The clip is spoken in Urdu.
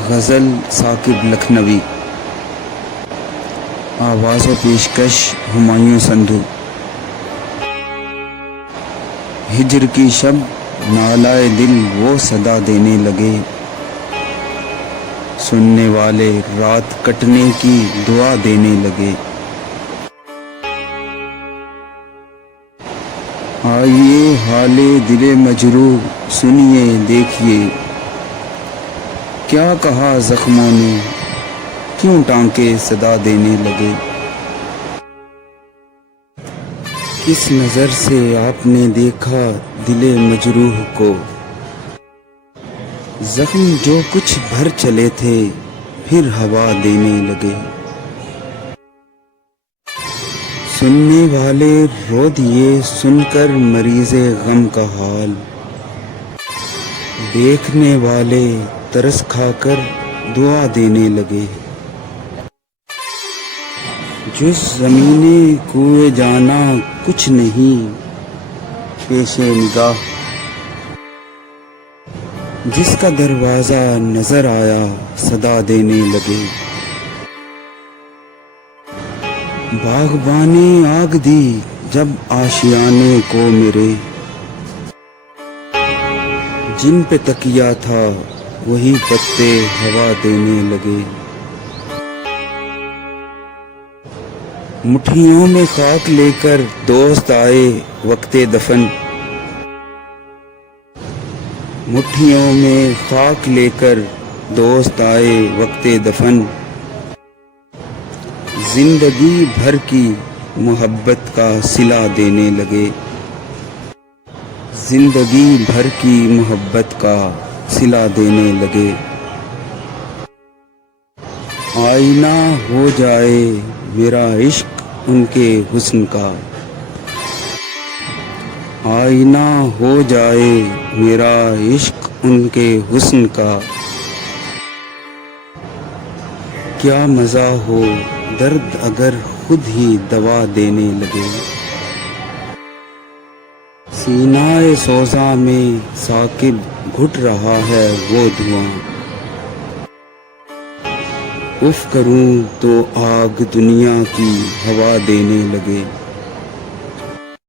غزل ثاقب لکھنوی، آواز و پیشکش ہمایوں سندھو۔ ہجر کی شب نالائے دل وہ صدا دینے لگے، سننے والے رات کٹنے کی دعا دینے لگے۔ آئیے حال دل مجروح سنیے دیکھیے، کیا کہا زخموں نے کیوں ٹانکے صدا دینے لگے۔ کس نظر سے آپ نے دیکھا دل مجروح کو، زخم جو کچھ بھر چلے تھے پھر ہوا دینے لگے۔ سننے والے رو دیے سن کر مریض غم کا حال، دیکھنے والے ترس کھا کر دعا دینے لگے۔ جز زمین کوئے جانا کچھ نہیں پیش نگاہ، جس کا دروازہ نظر آیا صدا دینے لگے۔ باغبانے آگ دی جب آشیانے کو میرے، جن پہ تکیا تھا وہی پتے ہوا دینے لگے۔ مٹھیوں میں خاک لے کر دوست آئے وقت دفن، مٹھیوں میں خاک لے کر دوست آئے وقت دفن۔ زندگی بھر کی محبت کا صلہ دینے لگے، زندگی بھر کی محبت کا صلہ دینے لگے۔ آئینہ ہو جائے میرا عشق ان کے حسن کا، آئینہ ہو جائے میرا عشق ان کے حسن کا۔ کیا مزہ ہو درد اگر خود ہی دوا دینے لگے، سینہ سوزاں میں ثاقب گھٹ رہا ہے وہ دھواں، اف کروں تو آگ دنیا کی ہوا دینے لگے۔